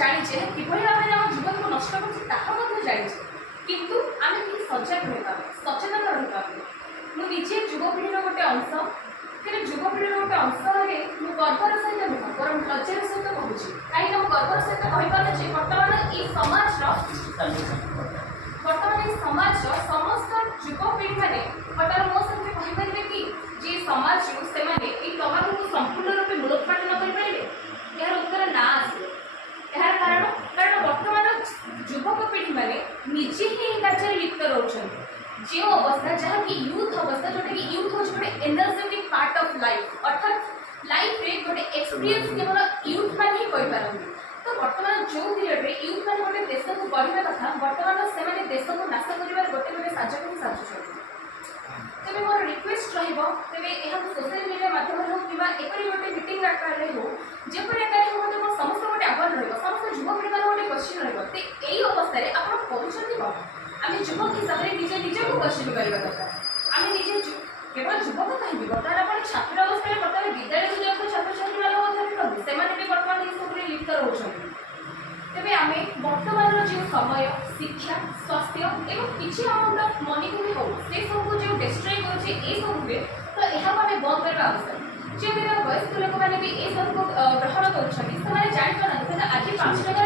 जाने किभଳି भाव आम जीवन को नष्ट कर जाने किंतु आम कि सजग रहा सचेतन रहा मुझे युवपीढ़ी गोटे अंश तेरे युवपीढ़ी गोटे अंश में गर्वर सहित नुह बर लज्जार सहित कहूँ कहीं गर्वर सहित कहीपर बर्तमान ये समाज समस्त युवपीढ़ी मैंने बर्तमान मो सहित कहीपर कि जे समाज से तमाकू को संपूर्ण रूप मूलोत्पाटन करें यार उत्तर ना आसे यार कारण कारण बर्तमान युवक पीढ़ी मैंने निजे ही कार्य लिप्त रोचे जो अवस्था जहाँ कि यूथ अवस्था जोटा कि यूथ हूँ गोटे एनर्जेटिक पार्ट ऑफ लाइफ अर्थात लाइफ रे गोटे एक्सपीरियंस केवल यूथ मैंने ही कहीपर तो बर्तमान जो पीरियड में यूथ मैंने गोटे देश को बढ़िया कथा बर्तमान से देश को नाश कर गोटे गोटे साजक ही साजुंट तेज मोर रिक्वेस्ट रेबे सोशल मीडिया माध्यम हो कि एपरी गोटे मीटिंग आकार हो जपरी आकार हो तो समस्त गोटे आह्वान समस्त युवपीढ़ी मान गोटे क्वेश्चन रही अवस्था आप कौन आम युवक हिसाब से निजे निजे को क्वेश्चन करवा दरकार आम निजे केवल युवक कहीं बर्तमान आप छात्र अवस्था बर्तमान विद्यालय को जाऊँ छात्र छात्री मान से बर्तमान ये सब लिप्त रोच तेरे आम बर्तमान जो समय शिक्षा स्वास्थ्य एवं किसी अमाउंट मनी को भी हो से सब जो डिस्ट्रय करुचे तो यह आम बंद करने आवश्यक जो वयस्क लोक मैंने भी ये सब ग्रहण कर जापार आज 5 टका